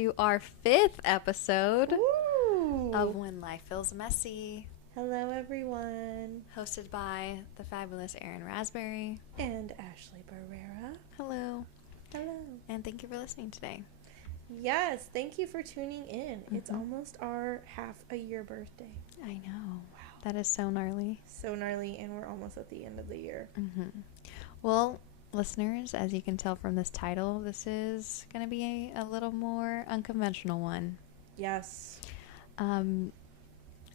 to our 5th episode Ooh. of When Life Feels Messy. Hello, everyone. Hosted by the fabulous Erin Raspberry. And Ashley Barrera. Hello. Hello. And thank you for listening today. Yes, thank you for tuning in. It's almost our half-a-year birthday. I know. Wow. That is so gnarly. So gnarly, and we're almost at the end of the year. Well, listeners, as you can tell from this title, this is going to be a little more unconventional one. Yes.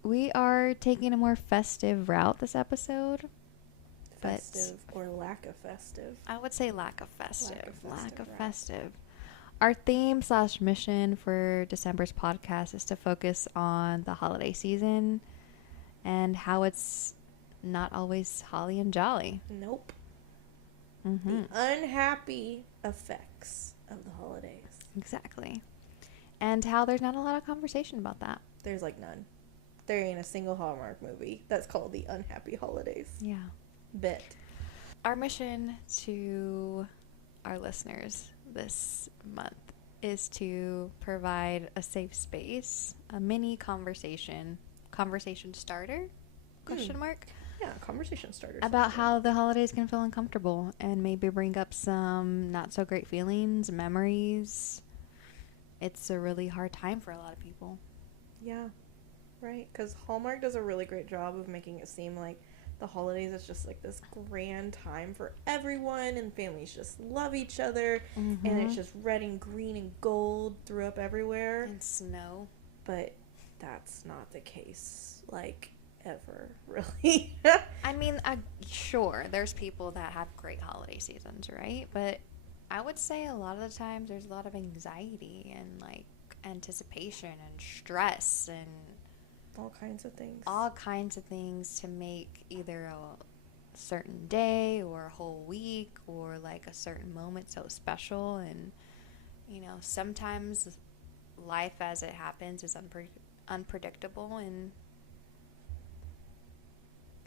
We are taking a more festive route this episode. Festive or lack of festive. I would say lack of festive. Lack of festive. Our theme / mission for December's podcast is to focus on the holiday season and how it's not always holly and jolly. Nope. The unhappy effects of the holidays. Exactly. And how there's not a lot of conversation about that. There's like none. There ain't a single Hallmark movie that's called The Unhappy Holidays. Yeah. Bet. Our mission to our listeners this month is to provide a safe space, a mini conversation starter, question mark, Yeah, conversation starters. about how the holidays can feel uncomfortable and maybe bring up some not so great feelings, memories. It's a really hard time for a lot of people. Yeah, right. Because Hallmark does a really great job of making it seem like the holidays is just like this grand time for everyone, and families just love each other, and it's just red and green and gold threw up everywhere. And snow. But that's not the case, like, ever, really. I mean, sure, there's people that have great holiday seasons, right? But I would say a lot of the times there's a lot of anxiety and, like, anticipation and stress and All kinds of things to make either a certain day or a whole week or, like, a certain moment so special. And, you know, sometimes life as it happens is unpredictable, and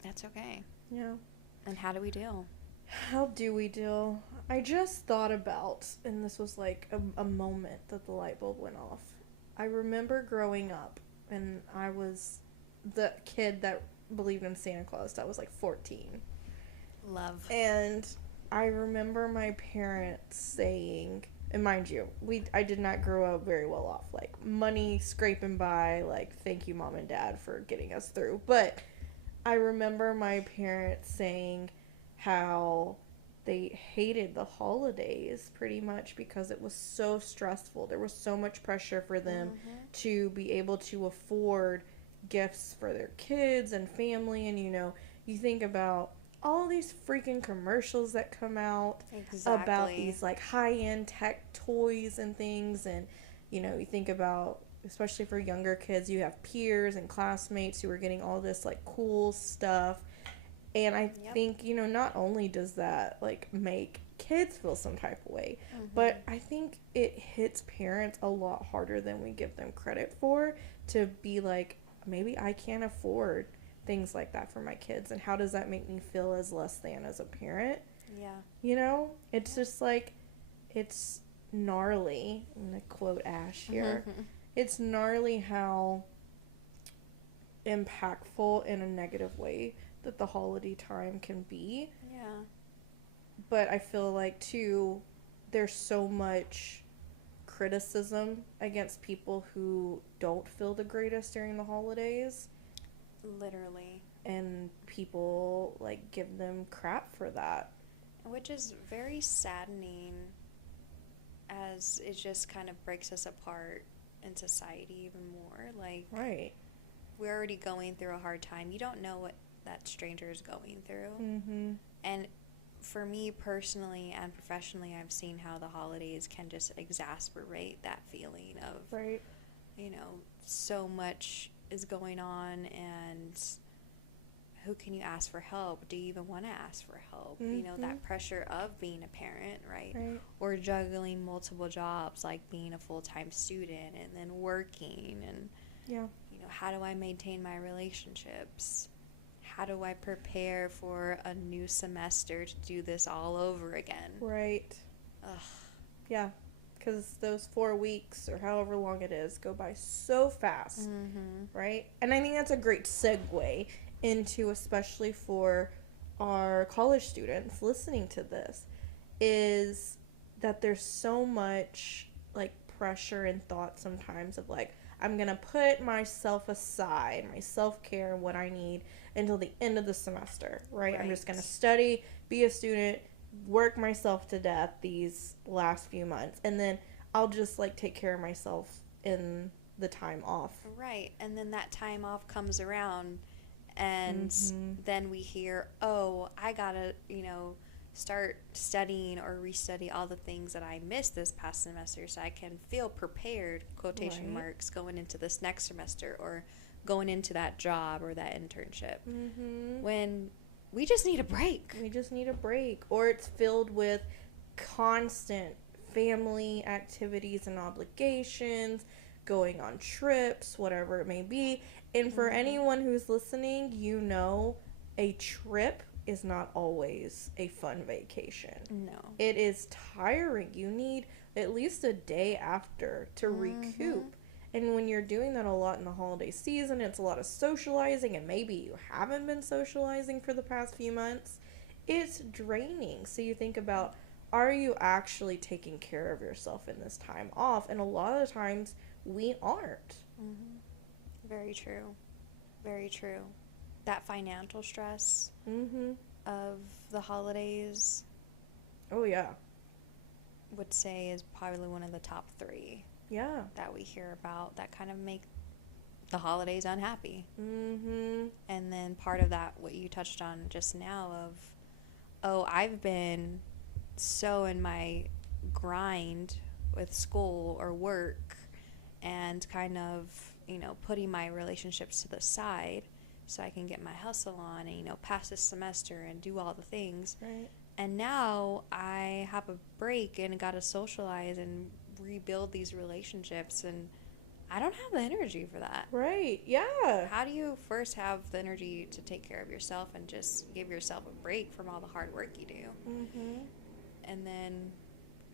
that's okay. Yeah. And how do we deal? How do we deal? I just thought about, and this was like a moment that the light bulb went off. I remember growing up, and I was the kid that believed in Santa Claus. That was like 14. Love. And I remember my parents saying, and mind you, I did not grow up very well off. Like, money scraping by, like, thank you, Mom and Dad, for getting us through. But I remember my parents saying how they hated the holidays pretty much because it was so stressful. There was so much pressure for them to be able to afford gifts for their kids and family. And, you know, you think about all these freaking commercials that come out about these, like, high-end tech toys and things. And, you know, you think about, especially for younger kids, you have peers and classmates who are getting all this, like, cool stuff. And I think, you know, not only does that, like, make kids feel some type of way, but I think it hits parents a lot harder than we give them credit for, to be like, maybe I can't afford things like that for my kids, and how does that make me feel as less than as a parent? Yeah. You know? It's just like, it's gnarly. I'm going to quote Ash here. It's gnarly how impactful in a negative way that the holiday time can be. Yeah. But I feel like, too, there's so much criticism against people who don't feel the greatest during the holidays. Literally. And people, like, give them crap for that. Which is very saddening, as it just kind of breaks us apart in society even more. Like, right. We're already going through a hard time. You don't know what that stranger is going through. And for me personally and professionally, I've seen how the holidays can just exacerbate that feeling of, right, you know, so much is going on, and who can you ask for help? Do you even want to ask for help? You know, that pressure of being a parent, right? Or juggling multiple jobs, like being a full-time student and then working, and you know, how do I maintain my relationships? How do I prepare for a new semester to do this all over again? Right. Ugh. Yeah. because those 4 weeks or however long it is go by so fast, right? And I think that's a great segue into, especially for our college students listening to this, is that there's so much like pressure and thought sometimes of like, I'm gonna put myself aside, my self-care, what I need until the end of the semester, right? I'm just gonna study, be a student, work myself to death these last few months, and then I'll just like take care of myself in the time off. Right. And then that time off comes around, and then we hear, oh, I gotta, start studying or restudy all the things that I missed this past semester so I can feel prepared, quotation marks, going into this next semester or going into that job or that internship. When we just need a break. We just need a break. Or it's filled with constant family activities and obligations, going on trips, whatever it may be. And for anyone who's listening, a trip is not always a fun vacation. No. It is tiring. You need at least a day after to recoup. And when you're doing that a lot in the holiday season, it's a lot of socializing, and maybe you haven't been socializing for the past few months, it's draining. So you think about, are you actually taking care of yourself in this time off? And a lot of the times, we aren't. Very true. Very true. That financial stress of the holidays, oh yeah, would say is probably one of the top 3 that we hear about that kind of make the holidays unhappy. And then part of that, what you touched on just now of, oh, I've been so in my grind with school or work and kind of, putting my relationships to the side so I can get my hustle on and, pass this semester and do all the things. Right. And now I have a break and got to socialize and rebuild these relationships, and I don't have the energy for that. Right, yeah. How do you first have the energy to take care of yourself and just give yourself a break from all the hard work you do? And then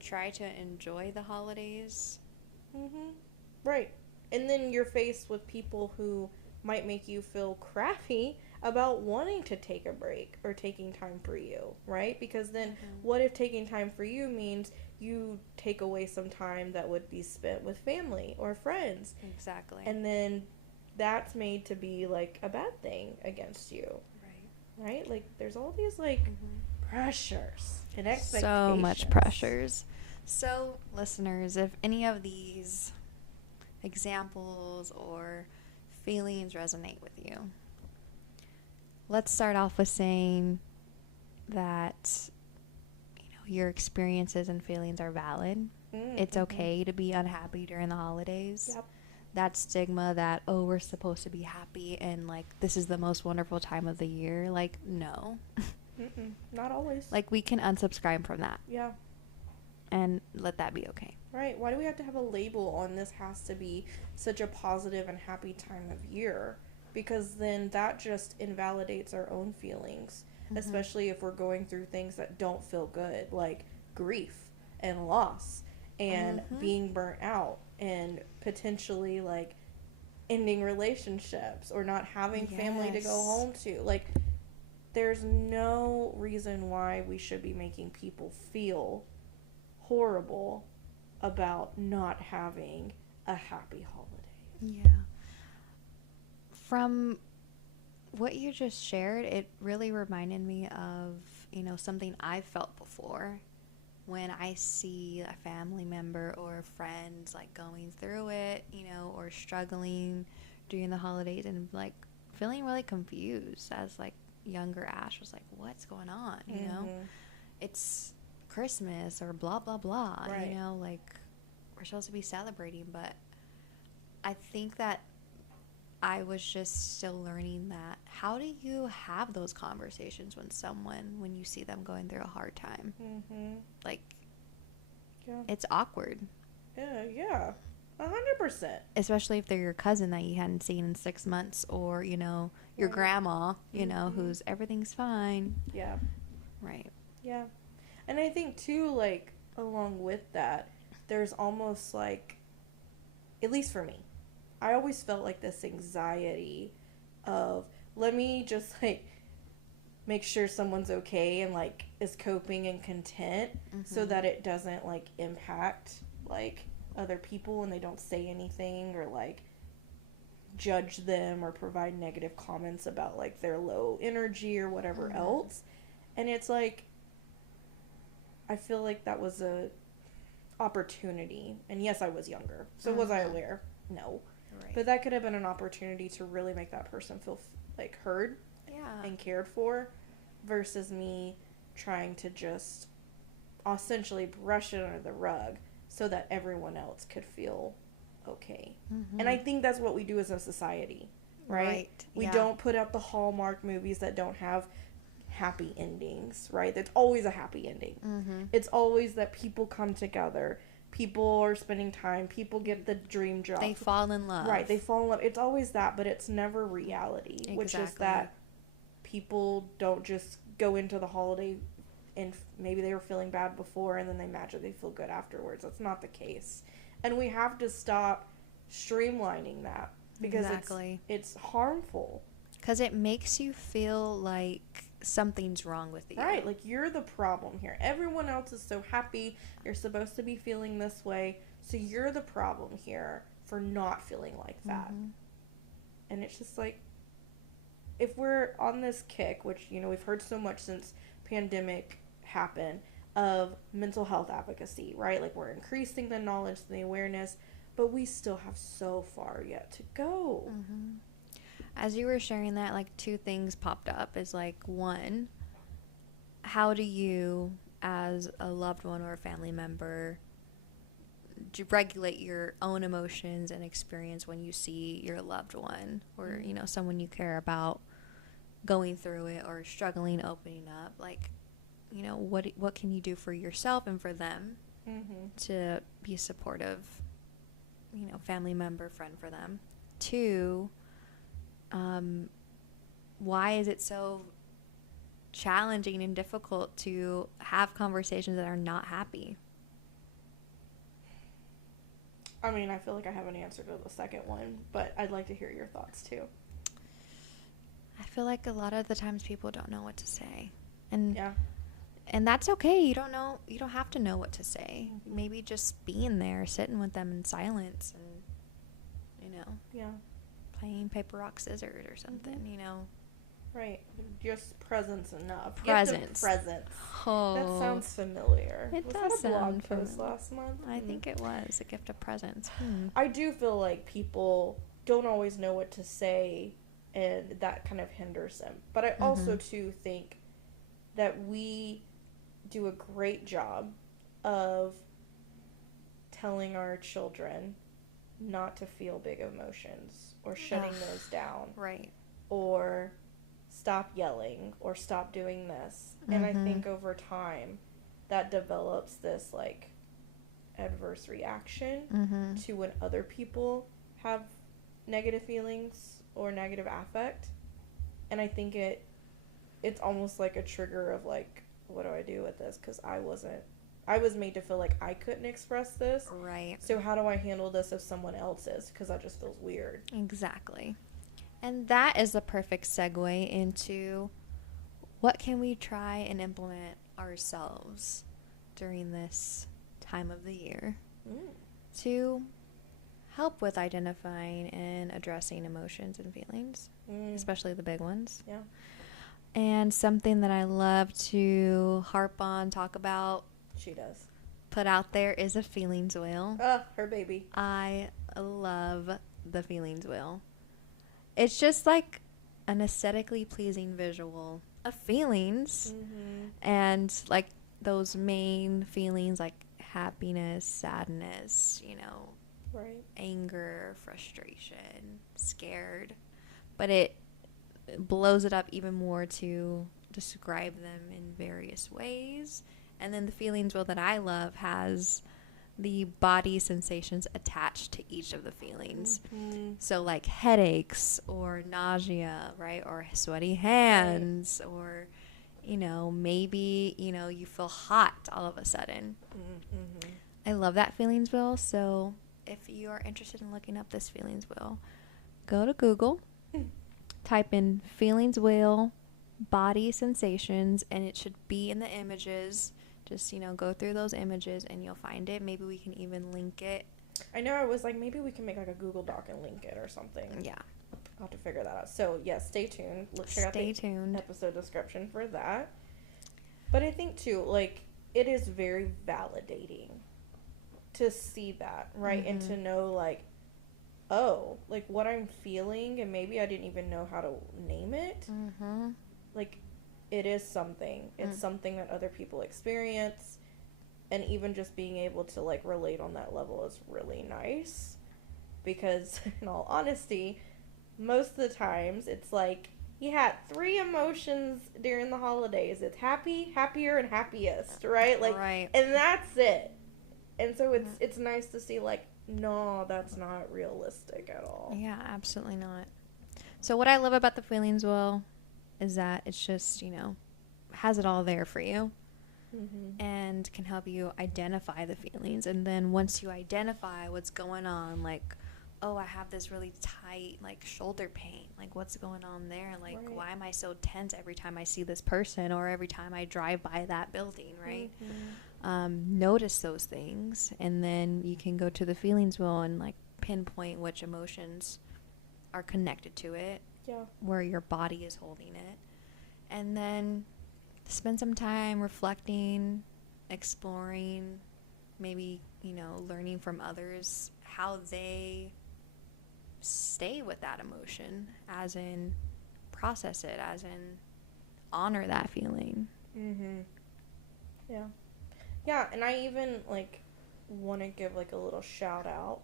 try to enjoy the holidays? Right. And then you're faced with people who might make you feel crappy about wanting to take a break or taking time for you, right? Because then what if taking time for you means you take away some time that would be spent with family or friends? Exactly. And then that's made to be like a bad thing against you. Right? Like there's all these like pressures and expectations. So much pressures. So listeners, if any of these examples or feelings resonate with you, let's start off with saying that your experiences and feelings are valid. It's okay to be unhappy during the holidays. Yep. That stigma that, oh, we're supposed to be happy and like this is the most wonderful time of the year, like, no. Not always. Like, we can unsubscribe from that. Yeah. And let that be okay. Right. Why do we have to have a label on this has to be such a positive and happy time of year? Because then that just invalidates our own feelings, especially if we're going through things that don't feel good, like grief and loss and being burnt out and potentially like ending relationships or not having family to go home to. Like, there's no reason why we should be making people feel horrible about not having a happy holiday. Yeah. From what you just shared, it really reminded me of, something I've felt before when I see a family member or friends like going through it, or struggling during the holidays and like feeling really confused as like younger Ash was like, what's going on? It's Christmas or blah, blah, blah, right. Like we're supposed to be celebrating, but I think that I was just still learning that how do you have those conversations when you see them going through a hard time? Like, it's awkward. Yeah, 100%. Especially if they're your cousin that you hadn't seen in 6 months, or, your grandma, who's everything's fine. Yeah. Right. Yeah. And I think, too, like, along with that, there's almost like, at least for me, I always felt like this anxiety of, let me just like make sure someone's okay and like is coping and content, so that it doesn't like impact like other people and they don't say anything or like judge them or provide negative comments about like their low energy or whatever else. And it's like, I feel like that was a opportunity. And yes, I was younger. So was I aware? No. Right. But that could have been an opportunity to really make that person feel like heard and cared for, versus me trying to just essentially brush it under the rug so that everyone else could feel okay. And I think that's what we do as a society, right? We don't put out the Hallmark movies that don't have happy endings, right? There's always a happy ending. It's always that people come together, people are spending time, people get the dream job, they fall in love, right? They fall in love. It's always that, but it's never reality. Which is that people don't just go into the holiday and maybe they were feeling bad before and then they magically feel good afterwards. That's not the case. And we have to stop streamlining that, because it's harmful. Because it makes you feel like something's wrong with you. Right, like you're the problem here. Everyone else is so happy. You're supposed to be feeling this way. So you're the problem here for not feeling like that. And it's just like, if we're on this kick, which, you know, we've heard so much since pandemic happened, of mental health advocacy, right? Like, we're increasing the knowledge and the awareness, but we still have so far yet to go. As you were sharing that, like, two things popped up. Is like, one, how do you, as a loved one or a family member, regulate your own emotions and experience when you see your loved one or, you know, someone you care about going through it or struggling, opening up? Like, you know, what can you do for yourself and for them to be a supportive, you know, family member, friend for them? Two, why is it so challenging and difficult to have conversations that are not happy? I mean, I feel like I have an answer to the second one, but I'd like to hear your thoughts too. I feel like a lot of the times people don't know what to say. And that's okay. You don't have to know what to say. Maybe just being there, sitting with them in silence and, you know, playing paper, rock, scissors or something, you know. Right. Just presence enough. Presence. Presence. Oh. That sounds familiar. It was does that a blog sound post last month? I think it was. A gift of presence. I do feel like people don't always know what to say, and that kind of hinders them. But I also, too, think that we do a great job of telling our children not to feel big emotions or shutting those down. Right. Or stop yelling or stop doing this. And I think over time that develops this like adverse reaction to when other people have negative feelings or negative affect. And I think it's almost like a trigger of like, what do I do with this? Because I was made to feel like I couldn't express this. Right. So how do I handle this if someone else is? Because that just feels weird. Exactly. And that is the perfect segue into what can we try and implement ourselves during this time of the year to help with identifying and addressing emotions and feelings, especially the big ones. Yeah. And something that I love to harp on, talk about, She does. put out there is a feelings wheel. Her baby. I love the feelings wheel. It's just like an aesthetically pleasing visual of feelings and like those main feelings like happiness, sadness, you know, anger, frustration, scared. But it blows it up even more to describe them in various ways. And then the feelings wheel that I love has the body sensations attached to each of the feelings. So like headaches or nausea, right? Or sweaty hands, or, you know, maybe, you know, you feel hot all of a sudden. I love that feelings wheel. So if you are interested in looking up this feelings wheel, go to Google, type in feelings wheel, body sensations, and it should be in the images. Just, go through those images and you'll find it. Maybe we can even link it. I know, I was like, maybe we can make like a Google Doc and link it or something. Yeah. I'll have to figure that out. So, yeah, stay tuned. Check out the episode description for that. But I think, too, like, it is very validating to see that, right? Mm-hmm. And to know, like, oh, like, what I'm feeling, and maybe I didn't even know how to name it. Mm-hmm. Like, it is something. It's something that other people experience. And even just being able to, like, relate on that level is really nice. Because, in all honesty, most of the times, it's like, you had 3 emotions during the holidays. It's happy, happier, and happiest, right? Like, right. And that's it. And so it's nice to see, like, no, that's not realistic at all. Yeah, absolutely not. So what I love about the feelings wheel is that it's just, has it all there for you. Mm-hmm. And can help you identify the feelings. And then once you identify what's going on, like, oh, I have this really tight, like, shoulder pain. Like, what's going on there? Like, right. Why am I so tense every time I see this person or every time I drive by that building, right? Mm-hmm. Notice those things. And then you can go to the feelings wheel and, like, pinpoint which emotions are connected to it. Yeah. Where your body is holding it. And then spend some time reflecting, exploring, maybe, learning from others how they stay with that emotion, as in process it, as in honor that feeling. Mm-hmm. Yeah. Yeah, and I even, like, want to give, like, a little shout out.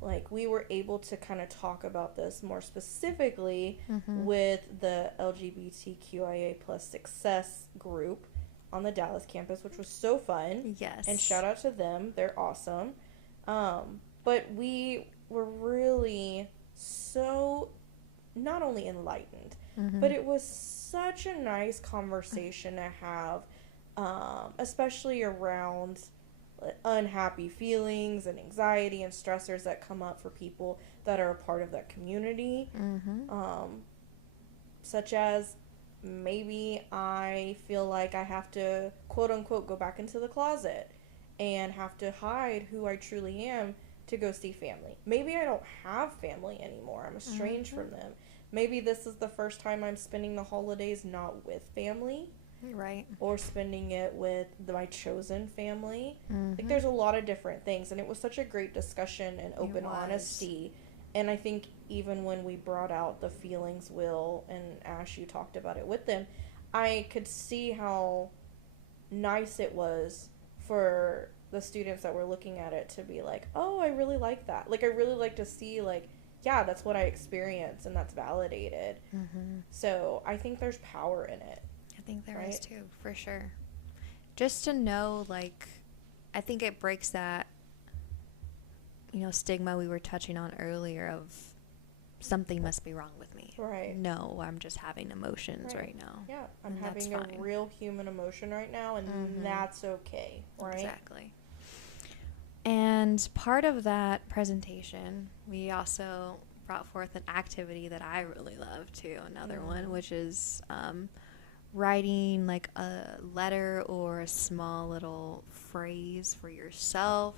Like, we were able to kind of talk about this more specifically with the LGBTQIA plus success group on the Dallas campus, which was so fun. Yes. And shout out to them. They're awesome. But we were really so not only enlightened, but it was such a nice conversation to have, especially around unhappy feelings and anxiety and stressors that come up for people that are a part of that community. Such as, maybe I feel like I have to, quote unquote, go back into the closet and have to hide who I truly am to go see family. Maybe I don't have family anymore. I'm estranged from them. Maybe this is the first time I'm spending the holidays not with family. Right. Or spending it with my chosen family. Like, there's a lot of different things. And it was such a great discussion and open honesty. And I think even when we brought out the feelings wheel and Ash, you talked about it with them, I could see how nice it was for the students that were looking at it to be like, oh, I really like that. Like, I really like to see, like, yeah, that's what I experience and that's validated. So I think there's power in it. I think there is too, for sure. Just to know, like, I think it breaks that, stigma we were touching on earlier of something must be wrong with me. Right. No, I'm just having emotions right now. Yeah, I'm having a real human emotion right now, and that's okay, right? Exactly. And part of that presentation, we also brought forth an activity that I really love too, another one, which is writing like a letter or a small little phrase for yourself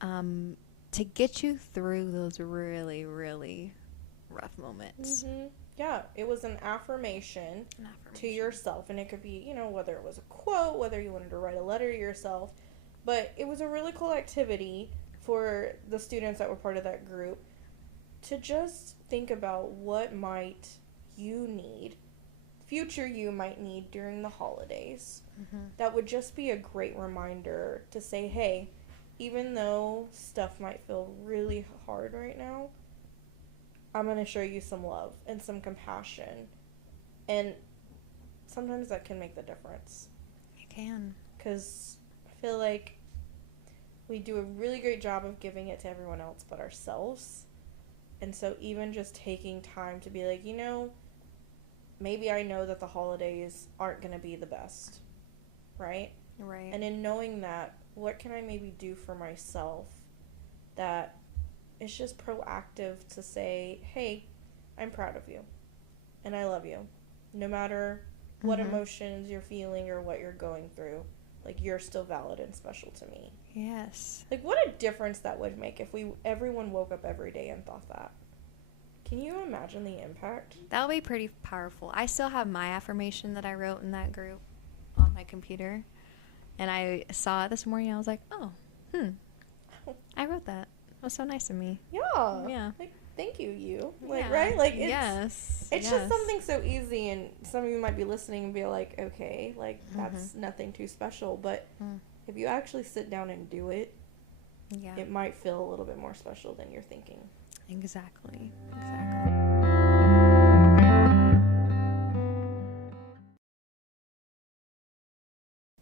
to get you through those really, really rough moments. Yeah, it was an affirmation to yourself, and it could be, whether it was a quote, whether you wanted to write a letter to yourself, but it was a really cool activity for the students that were part of that group to just think about what might you need, future you might need during the holidays. That would just be a great reminder to say, hey, even though stuff might feel really hard right now, I'm going to show you some love and some compassion. And sometimes that can make the difference. It can. Because I feel like we do a really great job of giving it to everyone else but ourselves. And so even just taking time to be like, maybe I know that the holidays aren't going to be the best, right? Right. And in knowing that, what can I maybe do for myself that is just proactive to say, hey, I'm proud of you and I love you. No matter what emotions you're feeling or what you're going through, like, you're still valid and special to me. Yes. Like, what a difference that would make if everyone woke up every day and thought that. Can you imagine the impact? That would be pretty powerful. I still have my affirmation that I wrote in that group on my computer. And I saw it this morning and I was like, I wrote that. That was so nice of me. Yeah. Yeah. Like, thank you. Like, right? Like, it's just something so easy, and some of you might be listening and be like, okay, like, that's nothing too special. But if you actually sit down and do it, it might feel a little bit more special than you're thinking. Exactly.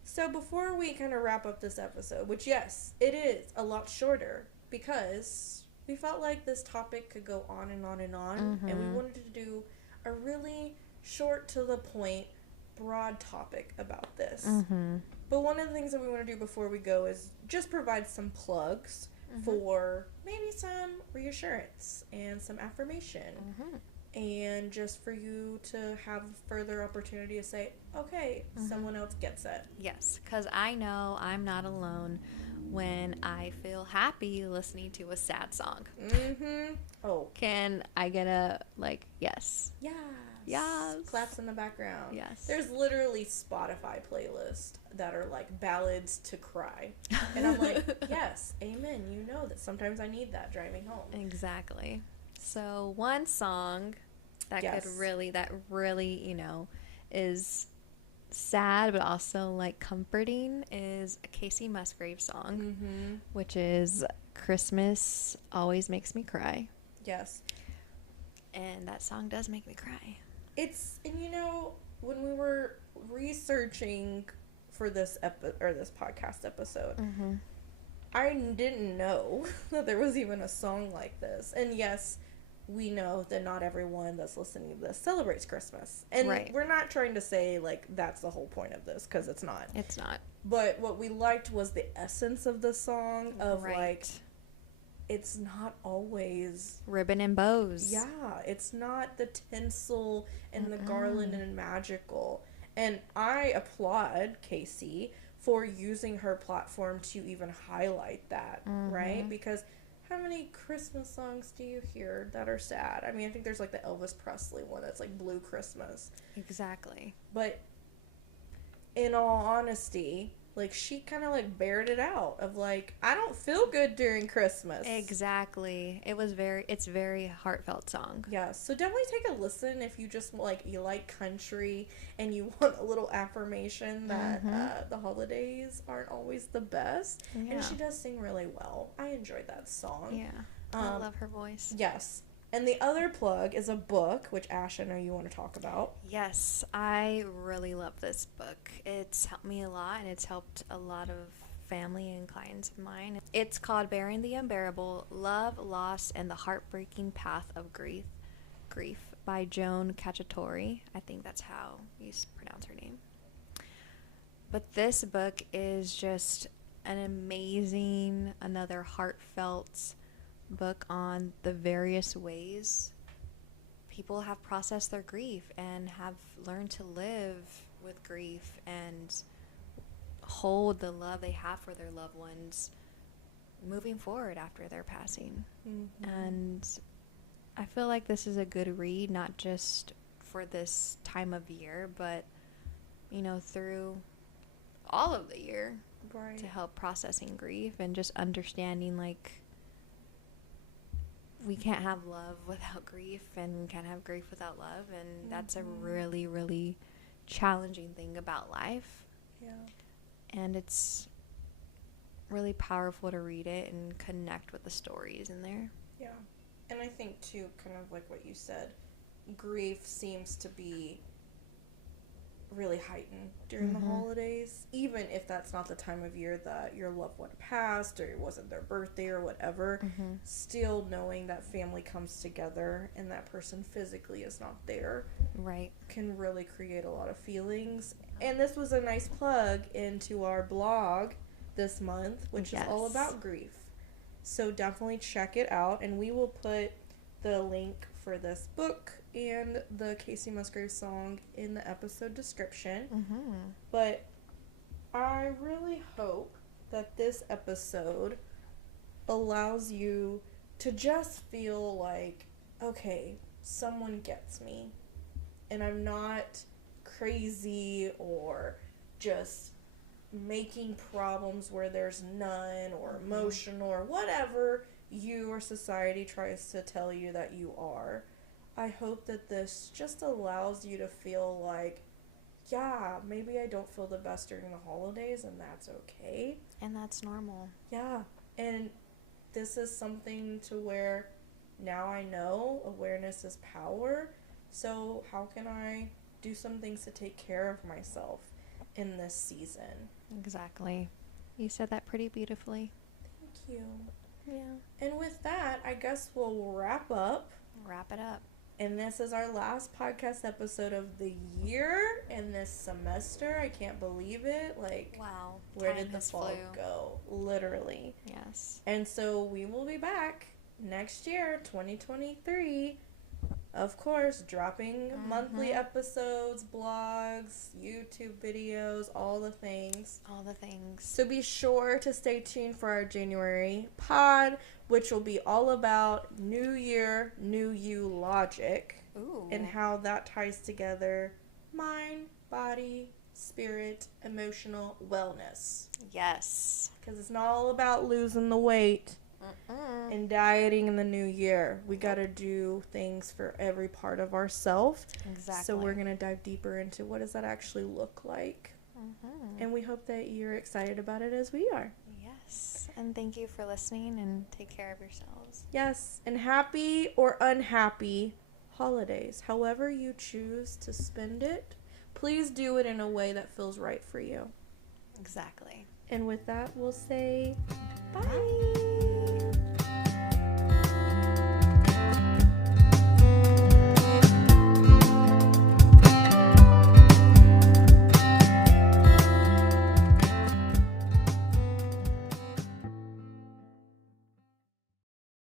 So before we kind of wrap up this episode, which, yes, it is a lot shorter because we felt like this topic could go on and on and on, and we wanted to do a really short to the point, broad topic about this. But one of the things that we want to do before we go is just provide some plugs for maybe some reassurance and some affirmation, and just for you to have further opportunity to say, okay, someone else gets it. Yes, because I know I'm not alone when I feel happy listening to a sad song. Oh. Can I get a, like, yes? Yes. Claps in the background. Yes. There's literally Spotify playlists that are like ballads to cry. And I'm like, yes, amen. You know that sometimes I need that driving home. Exactly. So one song that really, you know, is sad but also like comforting is a Kacey Musgraves song, which is Christmas Always Makes Me Cry. Yes. And that song does make me cry. And you know, when we were researching for this podcast episode, I didn't know that there was even a song like this. And yes, we know that not everyone that's listening to this celebrates Christmas. And we're not trying to say, like, that's the whole point of this, because it's not. It's not. But what we liked was the essence of the song of, like, it's not always ribbon and bows. Yeah, it's not the tinsel and the garland and magical. And I applaud Kacey for using her platform to even highlight that, right? Because how many Christmas songs do you hear that are sad? I mean, I think there's like the Elvis Presley one that's like Blue Christmas. Exactly. But in all honesty, like, she kind of like bared it out of like, I don't feel good during Christmas. Exactly. It's very heartfelt song. Yeah, so definitely take a listen if you just like, you like country and you want a little affirmation that the holidays aren't always the best. And she does sing really well. I enjoyed that song. Yeah, I love her voice. Yes. And the other plug is a book, which Ash, I know you want to talk about. Yes, I really love this book. It's helped me a lot, and it's helped a lot of family and clients of mine. It's called Bearing the Unbearable, Love, Loss, and the Heartbreaking Path of Grief by Joanne Cacciatore. I think that's how you pronounce her name. But this book is just an amazing, another heartfelt book on the various ways people have processed their grief and have learned to live with grief and hold the love they have for their loved ones moving forward after their passing. And I feel like this is a good read, not just for this time of year, but, you know, through all of the year, to help processing grief and just understanding, like, we can't have love without grief, and we can't have grief without love, and that's a really, really challenging thing about life. Yeah. And it's really powerful to read it and connect with the stories in there. Yeah. And I think, too, kind of like what you said, grief seems to be really heightened during the holidays, even if that's not the time of year that your loved one passed or it wasn't their birthday or whatever. Still knowing that family comes together and that person physically is not there can really create a lot of feelings. And this was a nice plug into our blog, this month, which is all about grief. So definitely check it out, and we will put the link for this book and the Kacey Musgraves song in the episode description. Mm-hmm. But I really hope that this episode allows you to just feel like, okay, someone gets me, and I'm not crazy or just making problems where there's none, or emotional, or whatever you or society tries to tell you that you are. I hope that this just allows you to feel like, yeah, maybe I don't feel the best during the holidays, and that's okay. And that's normal. Yeah. And this is something to where now I know awareness is power. So how can I do some things to take care of myself in this season? Exactly. You said that pretty beautifully. Thank you. Yeah. And with that, I guess we'll wrap up. Wrap it up. And this is our last podcast episode of the year and this semester. I can't believe it. Like, wow. Where did the fall go? Literally. Yes. And so we will be back next year, 2023. Of course, dropping monthly episodes, blogs, YouTube videos, all the things. All the things. So be sure to stay tuned for our January pod, which will be all about New Year, New You logic. Ooh. And how that ties together mind, body, spirit, emotional wellness. Yes. Because it's not all about losing the weight and dieting in the new year. We got to do things for every part of ourselves. Exactly. So we're going to dive deeper into what does that actually look like. And we hope that you're excited about it as we are. Yes. And thank you for listening, and take care of yourselves. Yes. And happy or unhappy holidays. However you choose to spend it, please do it in a way that feels right for you. Exactly. And with that, we'll say bye. Bye.